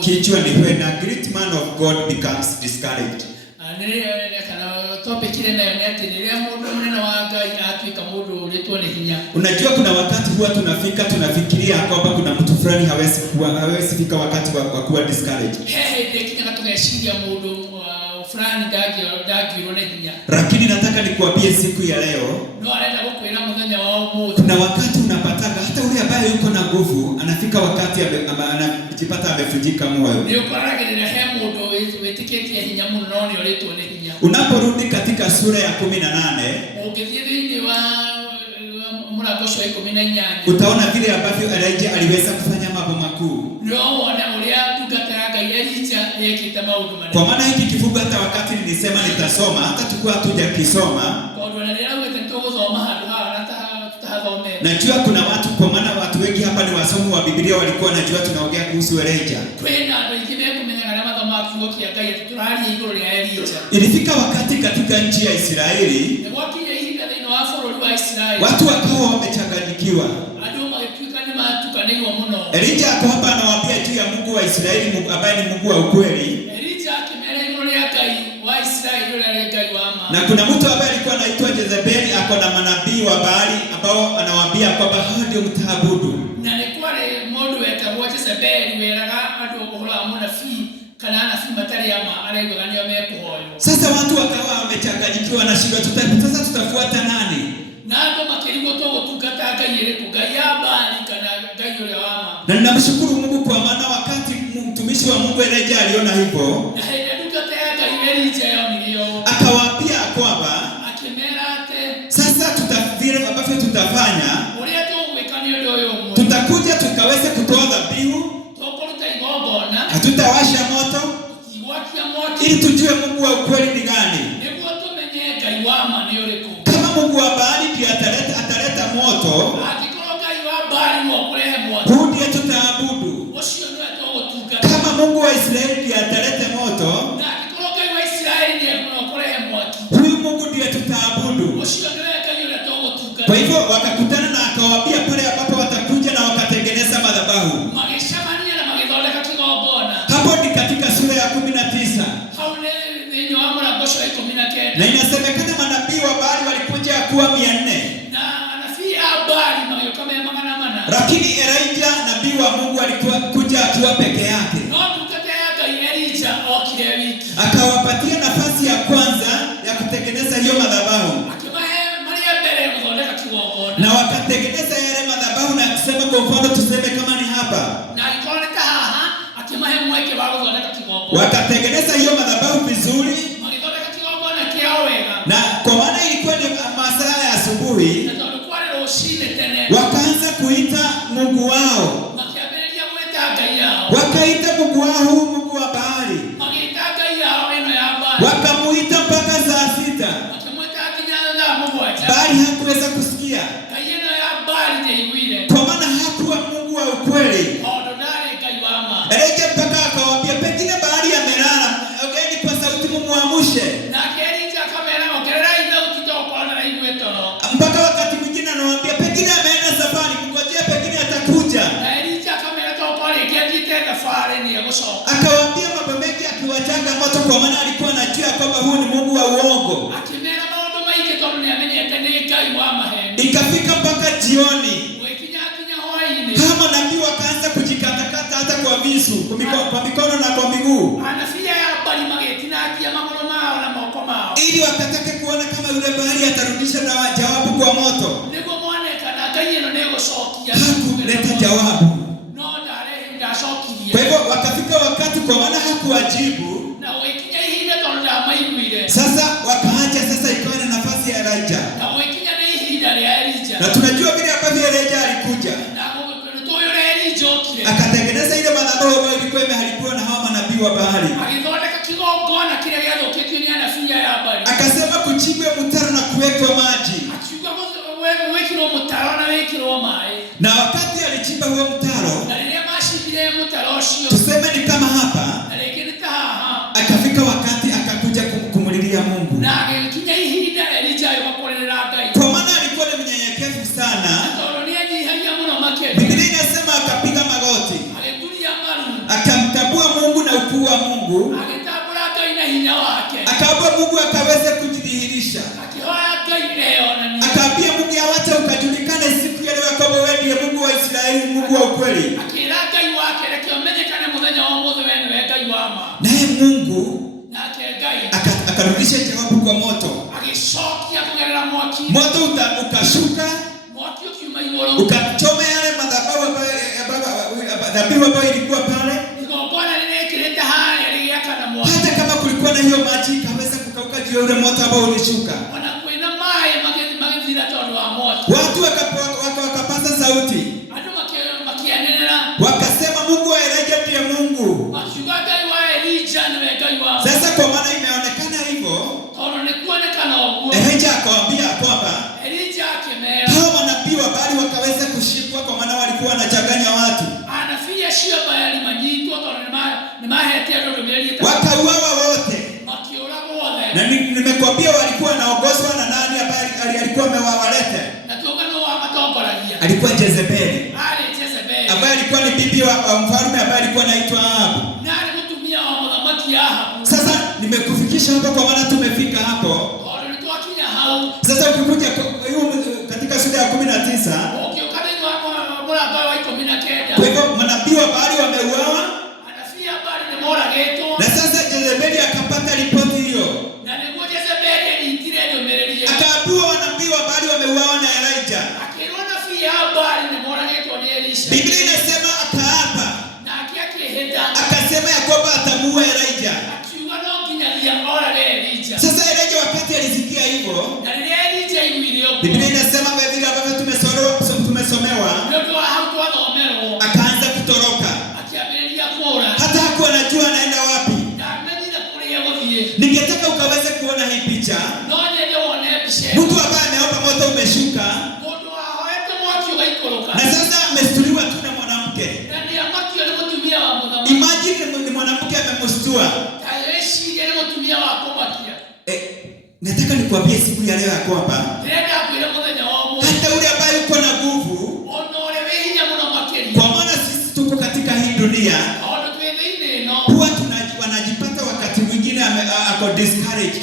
Kichwa ni when a great man of God becomes discouraged. Unajua kuna wakati huwa tunafikiria kwamba kuna mtu fulani hawezi fika wakati wa kuwa discouraged. Lakini nataka nikuambie siku ya leo, kuna wakati unapataka hata ule ambaye yuko na nguvu anafika wakati anajipata amefujika moyo. Unaporudi katika sura ya 18, utaona vile ambavyo Elijah aliweza kufanya mambo makuu. Kwa maana hiki kifungu hata wakati nilisema nitasoma, hata tukua hatujakisoma, najua kuna watu, kwa maana watu wengi hapa ni wasomi wa Biblia walikuwa najua tunaongea kuhusu Elijah. Ilifika wakati katika nchi ya Israeli watu wakawa wamechanganyikiwa. Elijah hapo hapa anawaambia juu ya Mungu wa Israeli ambaye ni Mungu wa ukweli. Na kuna mtu ambaye alikuwa anaitwa Jezebeli, ako na manabii wa Baali ambao anawaambia kwamba hao ndio mtaabudu. Sasa watu wakawa wamechanganyikiwa na shida, sasa tutafuata nani? Na ninamshukuru Mungu kwa maana wakati mtumishi wa Mungu Elijah aliona hivyo, akawaambia kwamba sasa tutafanya ambavyo tutafanya, tutakuja tukaweza kutoa dhabihu, hatutawasha moto ili tujue Mungu wa ukweli ni gani. Kama Mungu wa Baali ndiye ataleta moto, ndiye tutaabudu. Kama Mungu wa Israeli ndiye ataleta moto, huyu Mungu ndiye tutaabudu. Kwa hivyo wakakutana na akawaambia pale ambapo watakuja na wakatengeneza madhabahu. Hapo ni katika sura ya 19. Na inasemekana manabii wa Baali walikuja kuwa 400. Lakini Elijah nabii wa Mungu alikuwa kuja akiwa peke yake. Akawapatia nafasi ya kwanza ya kutengeneza hiyo madhabahu. Na wakatengeneza yale madhabahu na kusema, kwa mfano tuseme kama ni hapa, wakatengeneza hiyo madhabahu vizuri. Na kwa maana ilikuwa ni masaa ya asubuhi, wakaanza kuita Mungu wao. Wakaita Mungu wao Mungu wa Baali, wakamuita mpaka saa 6. Baali hakuweza kusikia, kwa maana hakuwa Mungu wa ukweli. Elijah mpaka akawaambia pengine Baali amelala, ogeni kwa sauti mumuamshe. Mpaka wakati mwingine anawaambia pengine ameenda safari, mngojea pengine atakuja. Akawaambia mambo mengi akiwachanga moto, kwa maana alikuwa anajua kwamba huyu ni Mungu wa uongo. Ikafika mpaka jioni, kama nabii wakaanza kujikatakata hata kwa visu, kwa mikono na kwa miguu, ili wakataka kuona kama yule Baali atarudisha jawabu kwa moto. Hakuleta jawabu. Kwa hivyo wakafika wakati, kwa maana hakuwajibu. Sasa wakaacha, sasa ikawa na nafasi ya Elijah. Na tunajua vile ambavyo Elijah alikuja, akatengeneza ile madhabahu ambayo ilikuwa imeharibiwa na hawa manabii wa Baali. Akasema kuchimbwe mtaro na kuwekwa maji. Na wakati alichimba huo mtaro, tuseme ni kama hapa, akafika wakati akakuja kumulilia Mungu. Kwa maana alikuwa ni mnyenyekevu sana. Biblia inasema akapiga magoti. Mungu, akaomba Mungu akaweze kujidhihirisha. Akaambia Mungu awache ukajulikane siku ya leo kwamba wewe ndiye Mungu wa Israeli, Mungu wa ukweli. Naye Mungu akarudisha jawabu kwa moto. Moto ukashuka, ukachoma yale madhabahu ambayo ilikuwa pale. Hata kama kulikuwa na hiyo maji ikaweza kukauka juu ya ule moto ambao ulishuka. Watu wakapaza sauti, wakasema Mungu wa Elijah ndiye Mungu. Sasa kwa maana imeonekana hivyo, Elijah akawaambia kwamba hao manabii wa Baali wakaweza kushikwa, kwa maana walikuwa wanachanganya watu. Wakauawa wote. Na nimekwambia walikuwa wanaongozwa na nani ambaye alikuwa amewawaleta? Alikuwa Jezebeli. Ambaye alikuwa ni bibi wa mfalme ambaye alikuwa anaitwa Ahabu. Sasa nimekufikisha hapo kwa maana tumefika hapo. Sasa ukikuja katika sura ya 19, kwa hivyo manabii wa Baali wameuawa. Na sasa Jezebeli akapata ripoti hiyo. Akaambiwa manabii wa Baali wameuawa na Elijah. Biblia inasema akaapa. Akasema ya kwamba atamuua Elijah. Sasa Elijah wakati alisikia hivyo, Biblia inasema vile ambavyo tumesomewa, akaanza kutoroka. Hata hakuwa anajua anaenda wapi. Ningetaka ukaweze kuona hii picha. Mtu ambaye ameomba moto umeshuka. Na sasa amestuliwa tu na mwanamke. Imagine ni mwanamke amemstua. Nataka nikuambie siku ya leo ya kwamba hata ule ambaye uko na nguvu, kwa maana sisi tuko katika hii dunia, huwa wanajipata wakati mwingine ako discouraged.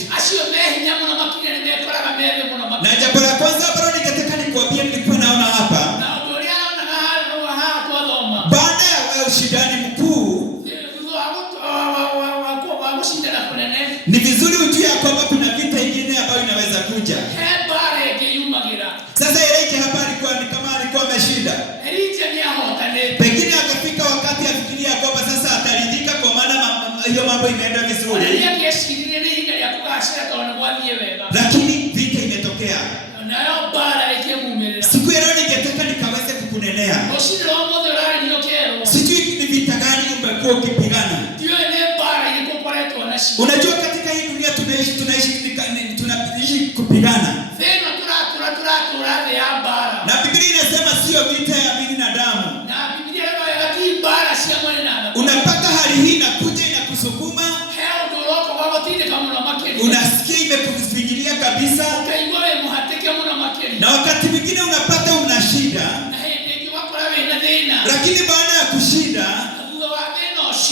Na jambo la kwanza ambalo ningetaka nikuambie, nilikuwa naona hapa, baada ya ushindani mkuu, ni vizuri ujue kwamba kuna vita ingine ambayo inaweza kuja. Sasa Elijah hapa alikuwa ni kama alikuwa ameshinda. Pengine akafika wakati afikiria kwamba sasa ataridhika, kwa maana hiyo mambo imeenda vizuri. Lakini vita imetokea. Siku ya leo ningetaka nikaweze kukunenea. Sijui ni vita gani umekuwa ukipigana. Unajua katika hii dunia tunaishi kupigana. Na Biblia inasema sio vita ya mwili na damu. Unapata hali hii inakuja inakusukuma. Unasikia imekufinyilia kabisa. Na wakati mwingine unapata unashinda. Lakini baada ya kushinda,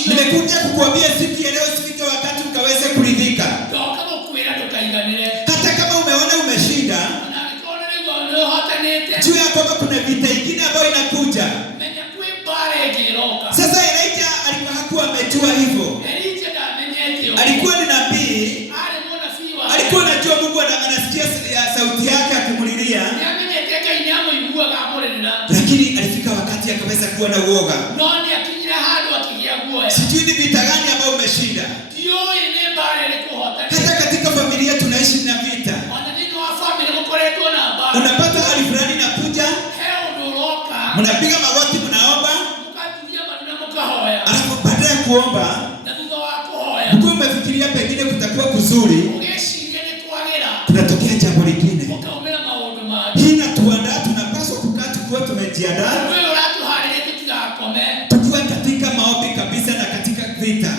nimekuja kukuambia siku ya leo sifike wakati ukaweze kuridhika. Hata kama umeona umeshinda, jua ya kwamba kuna vita ingine ambayo inakuja. Sasa Elijah hakuwa amejua hivyo. Alikuwa ni nabii. Alikuwa anajua Mungu anasikia sauti yake akimulilia. Lakini alifika wakati akaweza kuwa na uoga. Sijui ni vita gani ambayo umeshinda. Hata katika familia tunaishi na vita. Unapata hali fulani inakuja. Mnapiga magoti mnaomba. Alafu baada ya kuomba, mko umefikiria pengine kutakuwa kuzuri. Tunatokea jambo lingine. Hii inatuandaa, tunapaswa kukaa tukiwa tumejiandaa. Tukiwa katika maombi kabisa na katika vita.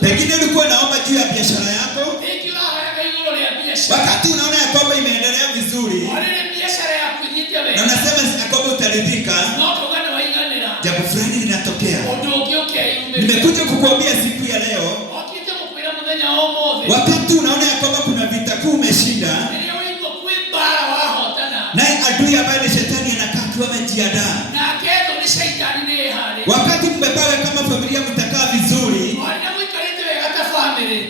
Pengine ulikuwa naomba juu ya biashara yako. Wakati unaona ya kwamba imeendelea vizuri, na unasema ya kwamba utaridhika, jambo fulani linatokea. adui ambaye ni shetani anakaa akiwa amejiandaa. Wakati mmepawe kama familia mtakaa vizuri,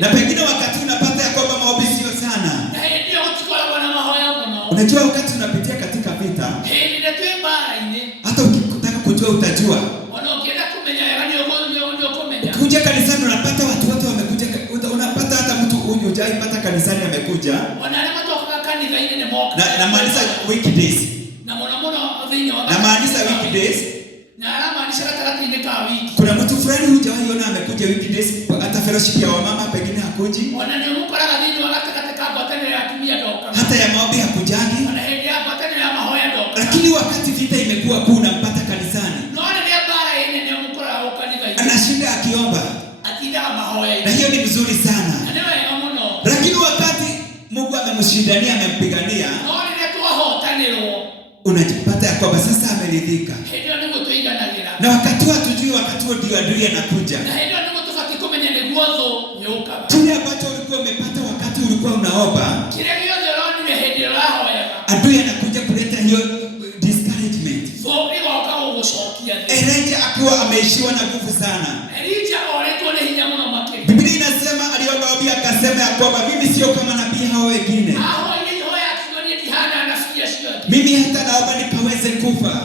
na pengine wakati unapata ya kwamba maombi sio sana. Unajua wakati unapitia katika vita, hata ukitaka kujua utajua. Kuja kanisani unapata watu wote wamekuja, unapata hata mtu hujai pata kanisani amekuja. Na maanisha weekdays. Na maanisha weekdays. Kuna mtu fulani hujawahi ona amekuja weekdays, hata fellowship ya wamama pengine hakuji. Hata ya maombi hakujagi. Lakini wakati vita imekuwa kuu unampata kanisani. Anashinda akiomba. Na hiyo ni mzuri sana. Lakini wakati Mungu amemshindania, amempigania, unajipata ya kwamba sasa ameridhika. Na wakati hatujui, wakati ndio adui anakuja. Kile ambacho ulikuwa umepata wakati ulikuwa unaomba, adui anakuja kuleta hiyo discouragement. Elijah akiwa ameishiwa na nguvu sana. Biblia inasema aliomba ombi akasema ya kwamba mimi sio kama nabii hao wengine. Mimi hata naomba nikaweze kufa.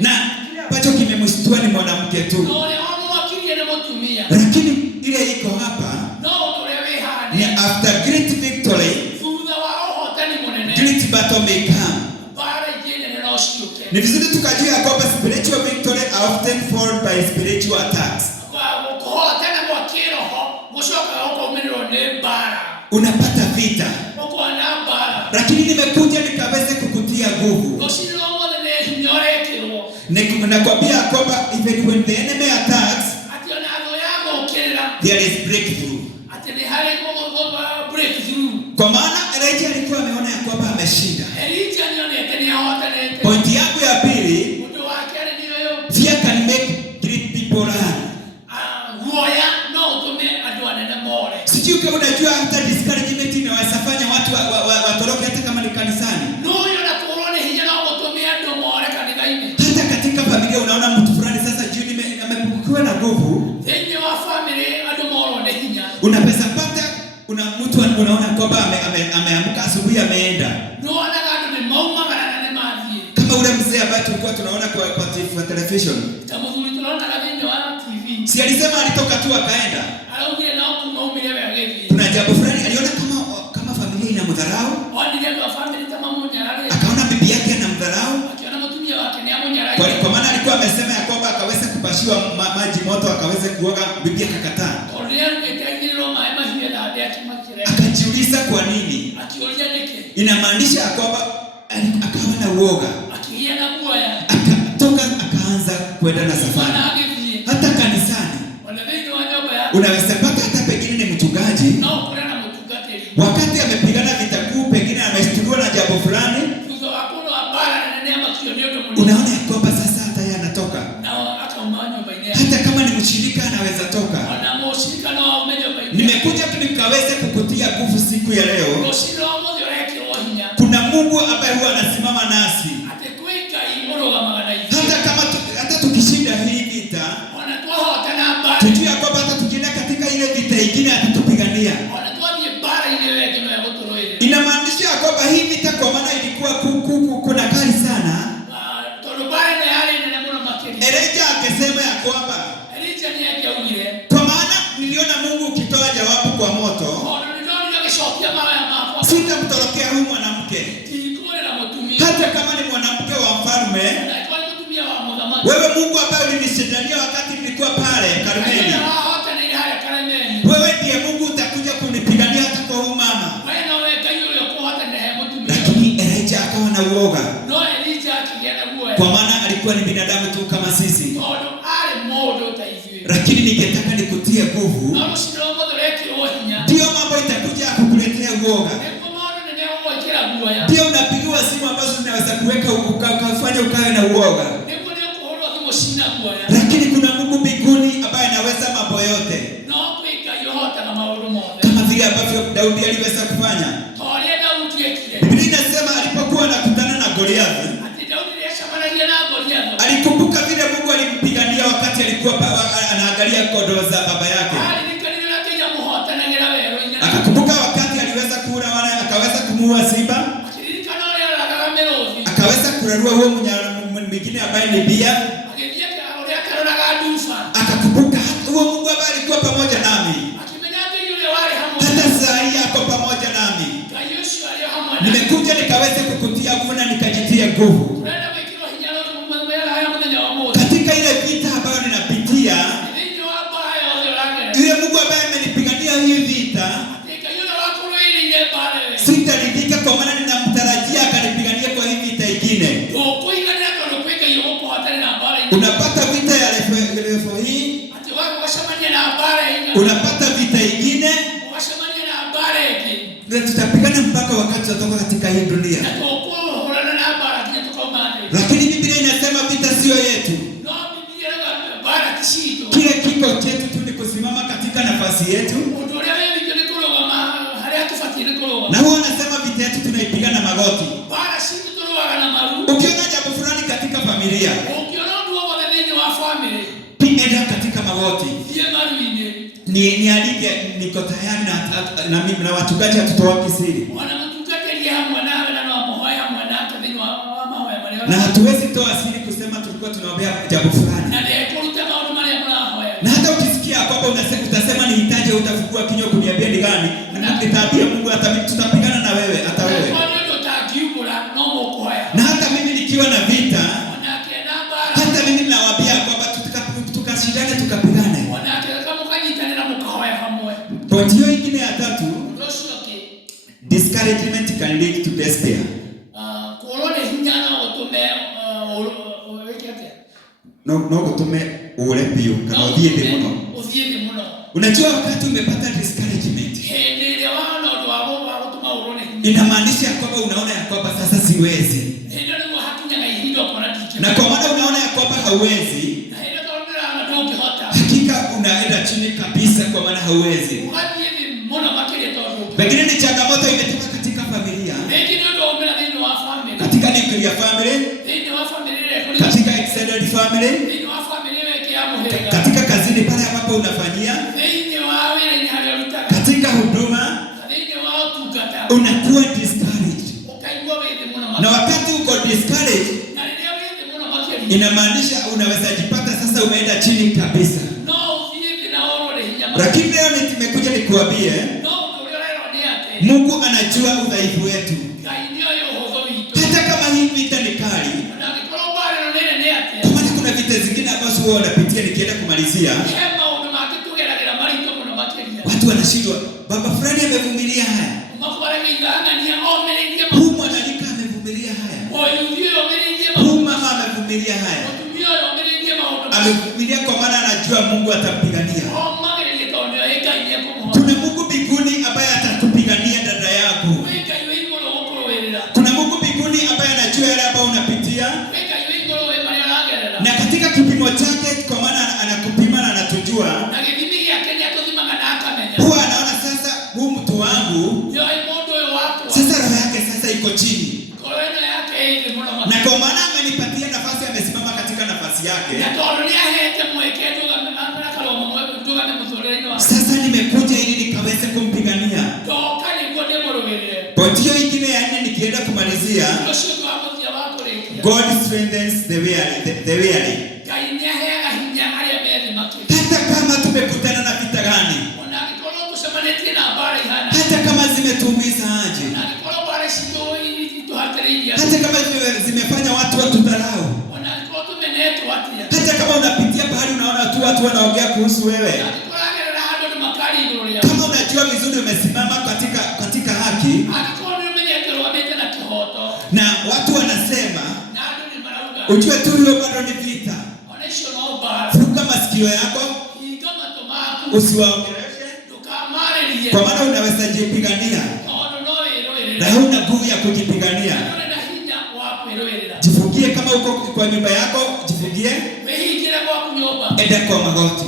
Na ambacho kimemshtua ni mwanamke tu. Lakini ile iko hapa ni after great victory, great battle may come. Ni vizuri tukajua ya kwamba spiritual victory are often followed by spiritual attacks. Unapata vita, lakini nimekuja nikaweze kukutia nguvu. Nakwambia kwamba even when the enemy attacks, there is breakthrough. Kwa maana Elijah alikuwa ameona ya kwamba ameshinda. Point yangu ya pili, fear can make great people run. Sijui kama unajua hata discouragement inaweza fanya watu watoroke hata kama ni kanisani. Hata katika familia unaona mtu fulani sasa juu amepungukiwa na nguvu. Unapesa pata mtu unaona kwamba ameamka asubuhi ameenda. Kama ule mzee ambaye tulikuwa tunaona kwa television. Si alisema alitoka tu akaenda. Kuna jambo fulani aliona kama familia ina mdharau. Akaona bibi yake ana mdharau. Kwa maana alikuwa amesema ya kwamba akaweza kupashiwa maji moto akaweza kuoga, bibi akakataa. Akajiuliza kwa nini? Inamaanisha ya kwamba akawa na uoga. Akatoka akaanza kwenda na safari. Hata kanisani. Unaweza pata hata pengine ni mchungaji. Wakati amepigana vita kuu pengine ameshtukiwa na jambo fulani. Unaona ya kwamba sasa hata yeye anatoka. Hata kama ni mshirika anaweza toka. Nimekuja nikaweze kukutia nguvu siku ya leo. Kuna Mungu ambaye huwa anasimama nasi. Hata tukishinda hii vita, tujue kwamba hata tukienda katika ile vita ingine atatupigania. Inamaanisha kwamba hii vita kwa maana ilikuwa kuna kali sana. Elijah akasema ya kwamba kwa maana niliona Mungu ukitoa jawabu kwa moto, sitamtorokea huyu mwanamke. Hata kama ni mwanamke wa mfalme, wewe Mungu ambaye ulinishindania wakati nilikuwa pale Karmeli, wewe ndiye Mungu utakuja kunipigania hata kwa huyu mama. Lakini Elijah akawa na uoga. Kwa maana alikuwa ni binadamu tu kama sisi. Lakini ningetaka nikutie nguvu. Ndio mambo itakuja kukuletea uoga. Ndio unapigiwa simu ambazo zinaweza kuweka ukafanya ukawe na uoga. Lakini kuna Mungu mbinguni ambaye anaweza mambo yote. Kama vile ambavyo Daudi aliweza kufanya. Biblia inasema alipokuwa kuangalia kondoo za baba yake. Akakumbuka wakati aliweza kuua wale, akaweza kumuua simba, akaweza kurarua huo mnyama mwingine ambaye ni bia. Akakumbuka huo Mungu ambaye alikuwa pamoja nami, hata saa hii ako pamoja nami. Nimekuja nikaweze kukutia nguvu na nikajitia nguvu katika ile vita ambayo ninapitia. Yule Mungu ambaye amenipigania hii vita, sitaridhika kwa maana ninamtarajia akanipigania kwa hii vita ingine. Unapata vita ya level hii, unapata vita ingine, na tutapigana mpaka wakati tutatoka katika hii dunia. Lakini Biblia inasema vita sio yetu. Kile kiko chetu tu ni kusimama katika nafasi yetu. Na huwa anasema vita yetu tunaipigana magoti. Ukiona jambo fulani katika familia, enda katika magoti. Ni alike niko tayari na mimi na wachungaji hatutoa kisiri. Na hatuwezi toa siri kusema tulikuwa tunaombea jambo fulani. Na hata ukisikia kwamba utasema nihitaji, utafungua kinywa kuniambia ni gani, nitaambia Mungu tutapigana na wewe hata wewe. Na hata mimi nikiwa na vita, hata mimi ninawaambia kwamba tukashindane tukapigane. Point hiyo ingine ya tatu, discouragement can lead to despair. No gutume ule bio kana uthiende muno. Unajua wakati umepata discouragement, inamaanisha kwamba unaona ya kwamba sasa siwezi. Na kwa maana unaona ya kwamba hauwezi, hakika unaenda chini kabisa kwa maana hauwezi. Lakini ni changamoto imetoka katika familia, katika nuclear family, katika extended family, katika kazini pale ambapo unafanyia, katika huduma, unakuwa discouraged. Na wakati uko discouraged, inamaanisha unaweza jipata sasa umeenda chini kabisa. Lakini leo nimekuja nikuambie, Mungu anajua udhaifu wetu. Hata kama hii vita ni kali, kama kuna vita zingine ambazo wewe unapitia, nikienda kumalizia, watu wanashindwa, baba fulani amevumilia haya, huyu mwanalika amevumilia haya, huyu mama amevumilia haya. Amevumilia kwa maana anajua Mungu atampigania. Kuna Mungu mbinguni ambaye atakupigania dada yako. Kuna Mungu mbinguni ambaye anajua yale ambayo unapitia. Na katika kipimo chake, kwa maana anakupima na anatujua, huwa anaona sasa huyu mtu wangu sasa roho yake sasa iko chini. Na kwa maana amenipatia nafasi, amesimama katika nafasi yake. Sasa nimekuja ili nikaweze kumpigania. Point hiyo ingine ya nne nikienda kumalizia, God strengthens the weary. Hata kama tumekutana na vita gani, hata kama zimetuumiza aje, hata kama zimefanya watu watudharau, hata kama unapitia pahali unaona tu watu wanaongea kuhusu wewe, kama unajua vizuri umesimama katika haki, na watu wanasema, ujue tu hiyo bado ni vita. Funga masikio yako, usiwaongeleshe, kwa maana unaweza jipigania na huna nguvu ya kujipigania. Jifungie kama uko kwa nyumba yako, jifungie, enda kwa magoti,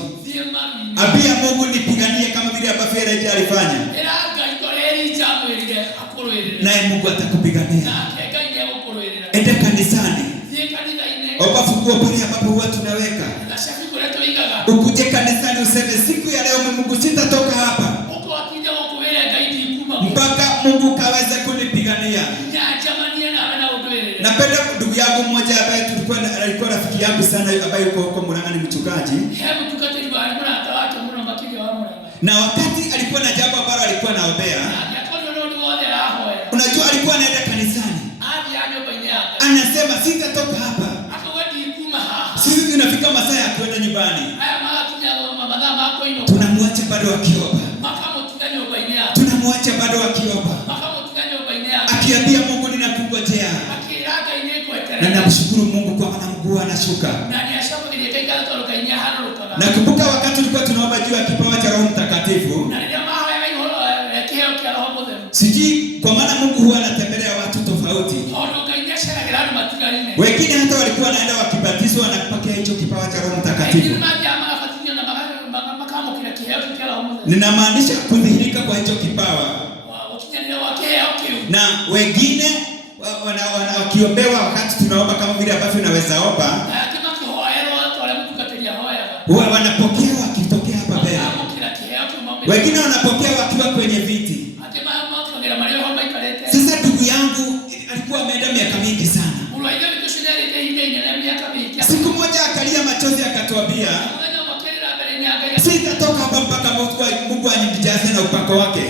ambia Mungu nipiganie kama vile ambavyo Elijah alifanya, naye Mungu atakupigania. Enda kanisani, omba funguo pale ambapo huwa tunaweka, ukuje kanisani ni useme siku ya leo Mungu sitatoka hapa mpaka Mungu kaweze kunipigania. Napenda ndugu yangu mmoja ambaye alikuwa rafiki yangu sana ambaye yuko huko Murang'a, ni mchungaji. Na wakati alikuwa na jambo ambalo alikuwa anaombea, unajua alikuwa anaenda kanisani. Anasema sitatoka hapa. Sisi tunafika masaa ya kwenda nyumbani, tunamwacha bado akiomba. Tunamwacha bado akiomba, akiambia Mungu ninakungojea. Na namshukuru Mungu kwa maana Mungu anashuka. Nakumbuka wakati tulikuwa tunaomba juu ya kipawa cha Roho Mtakatifu. Siji kwa maana Mungu huwa anatembelea watu tofauti. Wengine hata walikuwa wanaenda wakibatizwa na kupokea hicho kipawa cha Roho Mtakatifu. Ninamaanisha kudhihirika kwa hicho kipawa. Na wengine wakiombewa wakati tunaomba kama vile ambavyo unaweza omba, huwa wanapokea wakitokea hapa mbele. Wengine wanapokea wakiwa kwenye viti. Sasa ndugu yangu alikuwa ameenda miaka mingi sana. Siku moja akalia machozi akatuambia, sitatoka hapa mpaka Mungu anijaze na upako wake.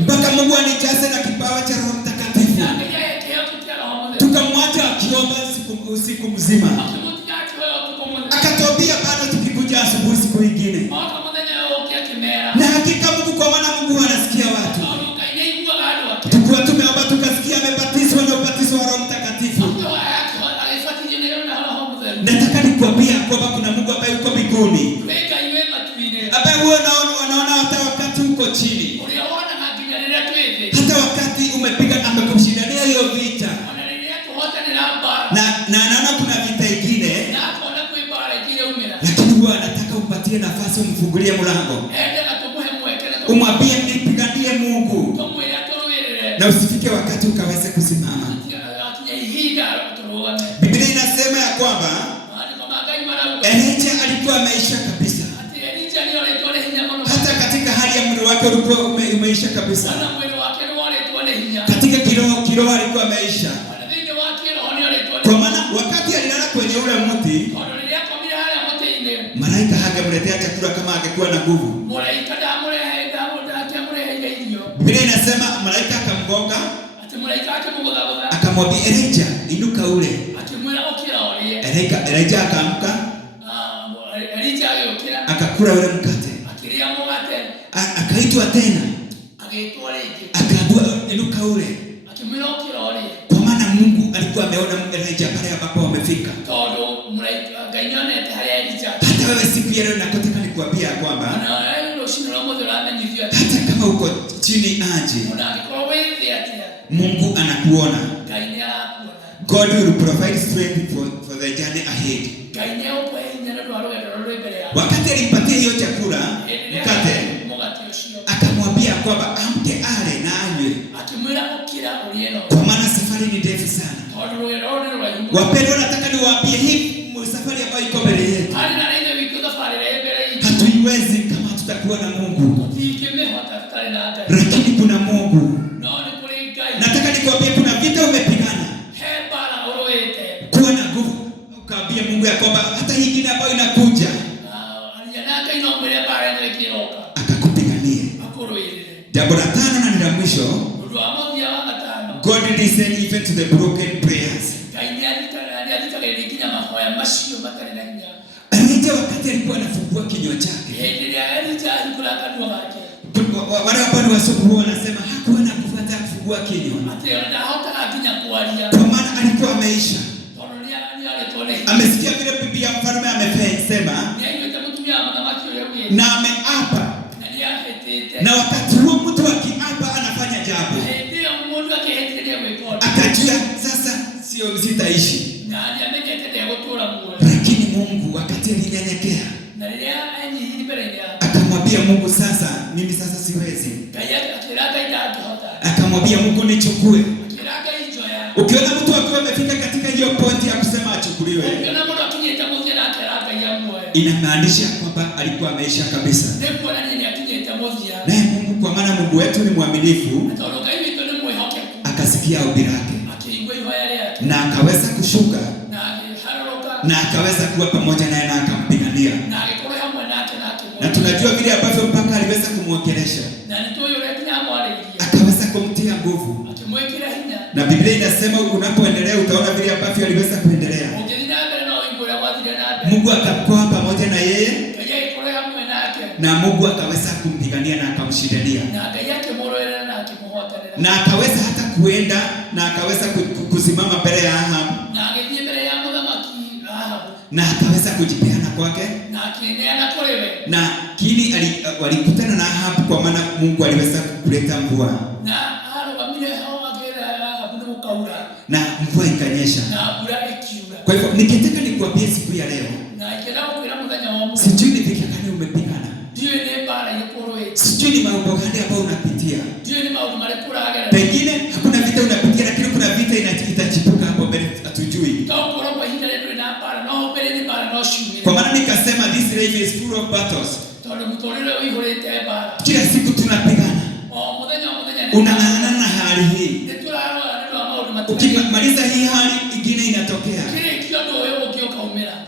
Mpaka Mungu anijaze na kipawa cha Roho Mtakatifu. Tukamwacha akiomba usiku mzima. Akatuambia bado tukikuja asubuhi siku nyingine. Na hakika Mungu kwa maana Mungu anasikia watu. Tukua tumeomba tukasikia amebatizwa na ubatizo wa Roho Mtakatifu. Nataka nikwambia kwamba kuna Mungu ambaye yuko mbinguni, ambaye huwa anaona hata wakati uko chini, hata wakati umepiga amekushindania hiyo vita, na anaona kuna vita ingine, lakini huwa anataka umpatie nafasi, umfungulie mlango, umwambie nipiganie Mungu, na usifike wakati ukaweze kusimama. Biblia inasema ya kwamba Elijah alikuwa ameisha kabisa. Hata katika hali ya mwili wake ulikuwa umeisha kabisa. Katika kiroho alikuwa ameisha. Kwa maana wakati alilala kwenye ule mti, malaika hangemletea chakula kama angekuwa na nguvu. Biblia inasema malaika akamgonga, akamwambia Elijah, inuka ule. Elijah akaamka, akakula ule mkate, akaitwa tena, akaambiwa inuka ule. Kwa maana Mungu alikuwa ameona Elijah pale ambapo wamefika. Hata wewe siku ya leo nataka nikuambia kwamba hata kama uko chini aje, Mungu anakuona. God will provide strength for the journey ahead. Wakati alimpatia hiyo chakula mkate, akamwambia kwamba amke ale na anywe, kwa maana safari ni ndefu sana. Wapendwa, nataka niwaambie hii safari ambayo iko mbele yetu hatuiwezi kama tutakuwa na Mungu, lakini kuna Mungu. Nataka nikwambie kuna vita umepigana, kuwa na nguvu, ukaambia Mungu ya kwamba hata hii ingine ambayo inakuja akakupigania. Jambo la tano na ni la mwisho, God listen even to the broken prayers. Elijah wakati alikuwa anafungua kinywa chake, wale ambao wasomi wanasema hakuwa na kufuata kufungua kinywa, kwa maana alikuwa ameisha. Amesikia vile bibi ya mfalme amesema na ameapa, na wakati huo mtu akiapa anafanya jambo, akajua sasa sio sitaishi. Lakini Mungu wakati alinyenyekea, akamwambia Mungu, sasa mimi sasa siwezi. Akamwambia Mungu, nichukue. Ukiona mtu akiwa amefika katika hiyo point ya kusema achukuliwe, inamaanisha kwamba alikuwa ameisha kabisa. Naye Mungu, kwa maana Mungu wetu ni mwaminifu, akasikia ombi lake na akaweza kushuka na akaweza kuwa pamoja naye na akampigania. Na tunajua vile ambavyo mpaka aliweza kumwokelesha, akaweza kumtia nguvu. Na Biblia inasema unapoendelea utaona vile ambavyo aliweza kuendelea. Mungu akakuwa pamoja na yeye na Mungu akaweza kumpigania na akamshindania. Na akaweza hata kuenda na akaweza kusimama mbele ya Ahab. Na akaweza kujipeana kwake. Na kini walikutana na Ahab kwa maana Mungu aliweza kuleta mvua. Na mvua ikanyesha. Kwa hivyo nikitaka nikuambie siku ya leo, sijui ni vita gani umepigana, sijui ni mambo gani ambayo unapitia. Pengine hakuna vita unapitia, lakini kuna vita itachipuka hapo mbele, hatujui. Kwa maana nikasema this life is full of battles. Kila siku tunapigana. Unang'ang'ana na hali hii. Ukimaliza hii hali ingine inatokea.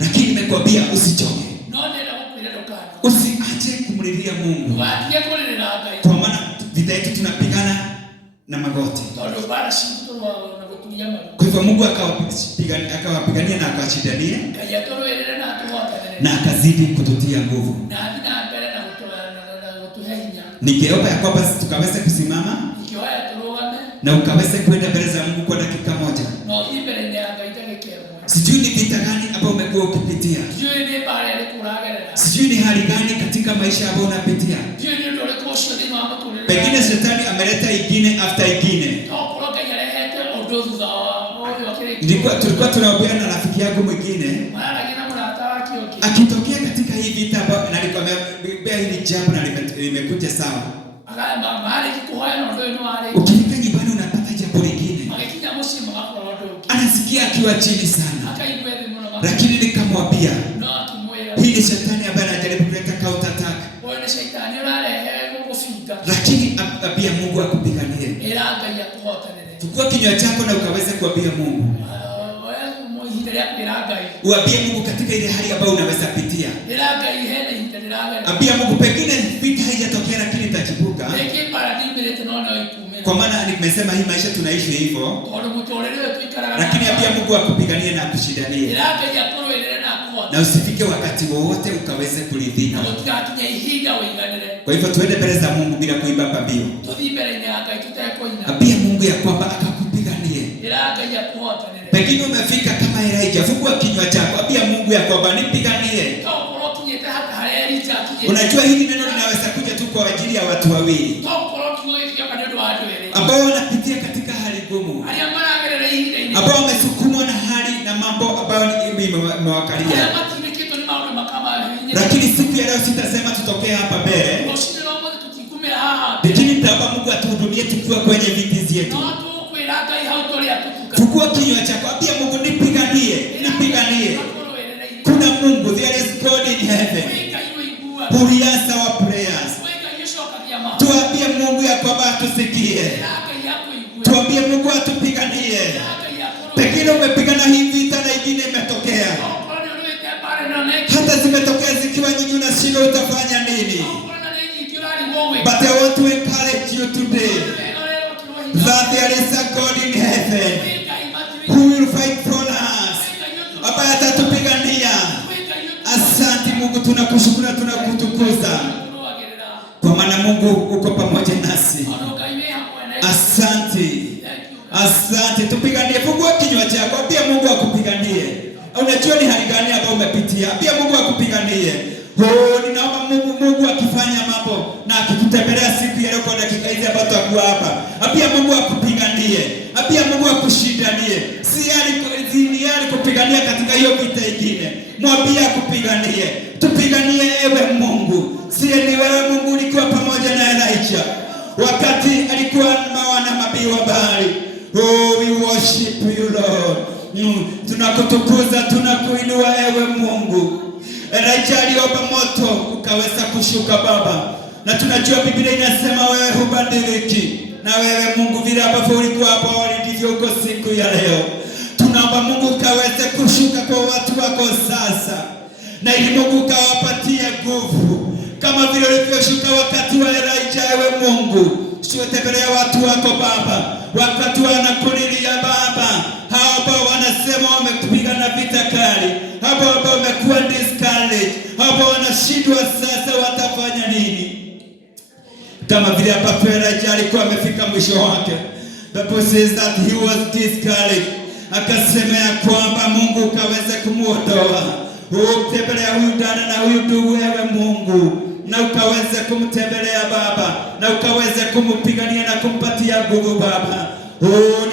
Lakini nimekwambia usichoke. Usiache kumlilia Mungu. Kwa maana vita yetu tunapigana na magoti. Kwa hivyo Mungu akawapigania na akawashindania. Na akazidi kututia nguvu. Nikiomba ya kwamba tukaweze kusimama na ukaweze kwenda mbele za Mungu kwa dakika moja. Sijui ni vita gani hapo umekuwa ukipitia. Sijui ni hali gani katika maisha ambayo unapitia. Pengine shetani ameleta ingine after ingine. Tulikuwa tunaongea na rafiki yangu mwingine akitokea katika hii vita ambayo nalikwambia hili jambo na limekuja sawa. Ukifika nyumbani unapata jambo lingine. Anasikia akiwa chini sana. Lakini nikamwambia hii ni shetani ambaye anajaribu kuleta counter attack. Lakini pia Mungu akupiganie. Chukua kinywa chako na ukaweze kuambia Mungu. Uambie Mungu katika ile hali ambayo unaweza pitia. Ambia Mungu pengine vita haijatokea lakini itachipuka. Kwa maana nimesema hii maisha tunaishi hivyo. Lakini ambia Mungu akupiganie na akushindanie. Na usifike wakati wowote ukaweze kuridhika. Kwa hivyo tuende mbele za Mungu bila kuimba pambio. Ambia Mungu ya kwamba akakupiganie. Pengine umefika kama Elijah, fungua kinywa chako, ambia Mungu ya kwamba nipiganie. Unajua hili neno linaweza kuja tu kwa ajili ya watu wawili ambao wanapitia katika hali ngumu, ambao wamesukumwa na hali na mambo ambayo imewakalia. Lakini siku ya leo sitasema tutokee hapa mbele, lakini nitaomba Mungu atuhudumie tukiwa kwenye viti zetu. Fungua kinywa chako, ambia Mungu nipiganie, nipiganie. Kuna Mungu, there is God in heaven who hears our prayers. Tuambie Mungu ya kwamba atusikie. Tuambie Mungu atupiganie. Pengine umepigana hii vita na ingine imetokea. Hata zimetokea zikiwa nyingi, unashindwa utafanya nini? But I want to encourage you today that there is a God in heaven who will fight for us. Baba atatupigania. Asante Mungu, tunakushukuru, tunakutukuza. Kwa maana Mungu uko pamoja nasi. Asante. Asante, tupiganie. Fungua kinywa chako, pia Mungu akupiganie. Unajua ni hali gani ambayo umepitia? Pia Mungu akupiganie. Ninaomba Mungu akifanya mambo na akikutembelea siku ya leo kwa dakika hizi ambazo tutakuwa hapa. Pia Mungu akupiganie. Pia Mungu akushindanie. Si yali kupigania katika hiyo vita nyingine. Mwambie akupiganie. Tupiganie ewe Mungu. Si ni wewe Mungu ulikuwa pamoja na Elijah wakati alikuwa na mabii wa bahari. We worship you Lord. Tunakutukuza, tunakuinua ewe Mungu. Elijah aliomba moto ukaweza kushuka Baba, na tunajua Biblia inasema wewe hubadiliki, na wewe Mungu vile ambavyo ulikuwa hapo awali ndivyo uko siku ya leo. Tunaomba Mungu ukaweze kushuka kwa watu wako sasa, na ili Mungu ukawapatie nguvu kama vile ulivyoshuka wakati wa Elijah. Ewe Mungu, tembelea watu wako Baba, wakati wanakulilia Baba, hao ambao wanasema wamepigana vita kali, hao ambao wamekuwa discouraged, hao wanashindwa sasa watafanya nini? Kama vile hapa Elijah alikuwa amefika mwisho wake, the Bible says that he was discouraged, akasema ya kwamba Mungu ukaweze kumuondoa, utembelea huyu dada na huyu ndugu ewe Mungu, na ukaweze kumtembelea Baba, na ukaweze kumpigania na kumpatia nguvu Baba.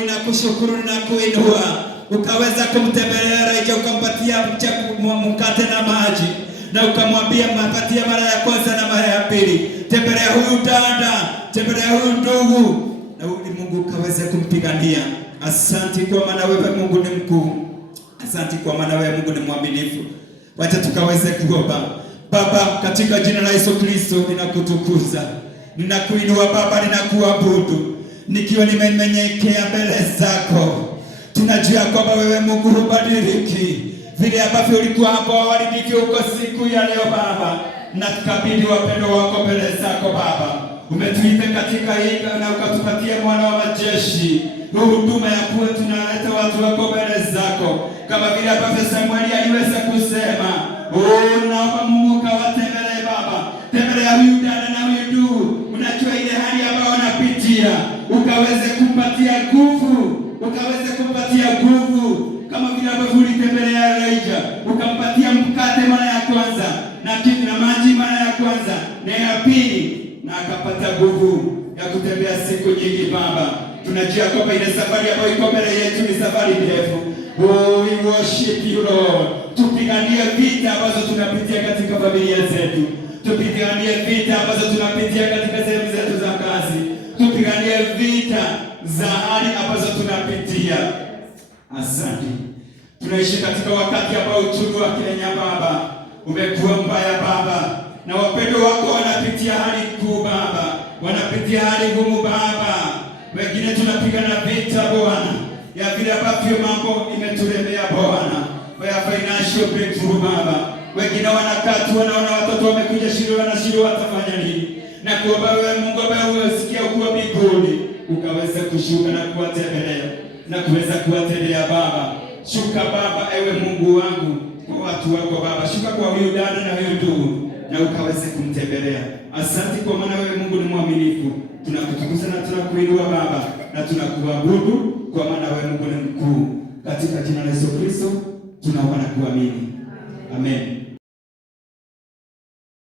Ninakushukuru na kuinua, ukaweza kumtembelea Elijah, ukampatia mkate na maji, na ukamwambia mapatia mara ya kwanza na mara ya pili, tembelea huyu dada, tembelea huyu ndugu, na Mungu ukaweze kumpigania. Asante kwa maana wewe Mungu ni mkuu. Asante kwa maana wewe Mungu ni mwaminifu. Wacha tukaweze kuomba. Baba, katika jina la Yesu Kristo ninakutukuza, ninakuinua Baba, ninakuabudu nikiwa nimenyenyekea mbele zako. Tunajua kwamba wewe Mungu hubadiliki, vile ambavyo ulikuwa hapo awali ndivyo uko siku ya leo Baba, na tukabidhi wapendo wako mbele zako Baba. Umetuita katika hii na ukatupatia mwana wa majeshi huduma ya kuwa tunaleta watu wako mbele zako, kama vile ambavyo Samueli aliweza kusema. Naomba Mungu kawatembelee Baba, tembelea huyu dada na huyu ndugu, unajua ile hali ambayo wanapitia, ukaweze kumpatia nguvu, ukaweze kumpatia nguvu, kama vile ambavyo ulitembelea Elijah, ukampatia mkate mara ya kwanza na kitu na maji mara ya kwanza na ya pili, na akapata nguvu ya kutembea siku nyingi Baba. Tunajua kwamba ile safari ambayo iko mbele yetu ni safari ndefu. We worship you Lord. Tupiganie vita ambazo tunapitia katika familia zetu, tupiganie vita ambazo tunapitia katika sehemu zetu za kazi, tupiganie vita za hali ambazo tunapitia. Asante. Tunaishi katika wakati ambao uchumi wa Kenya Baba umekuwa mbaya Baba, na wapendo wako wanapitia hali kuu Baba, wanapitia hali ngumu Baba. Wengine tunapigana vita Bwana ya vile ambavyo mambo imetulemea Bwana, ya financial breakthrough Baba. Wengine wanakaa tu wanaona watoto wamekuja shule, wanashindwa watafanya nini, na kuomba wewe Mungu ambaye unasikia ukiwa mbinguni ukaweza kushuka na kuwatembelea na kuweza kuwatendea Baba. Shuka Baba, ewe Mungu wangu, kwa watu wako Baba. Shuka kwa huyu dada na huyu ndugu, na ukaweze kumtembelea. Asante kwa maana wewe Mungu ni mwaminifu. Tunakutukuza na tunakuinua Baba, na tunakuabudu kwa maana wewe Mungu ni mkuu. Katika jina la Yesu Kristo tunaomba na kuamini. Amen.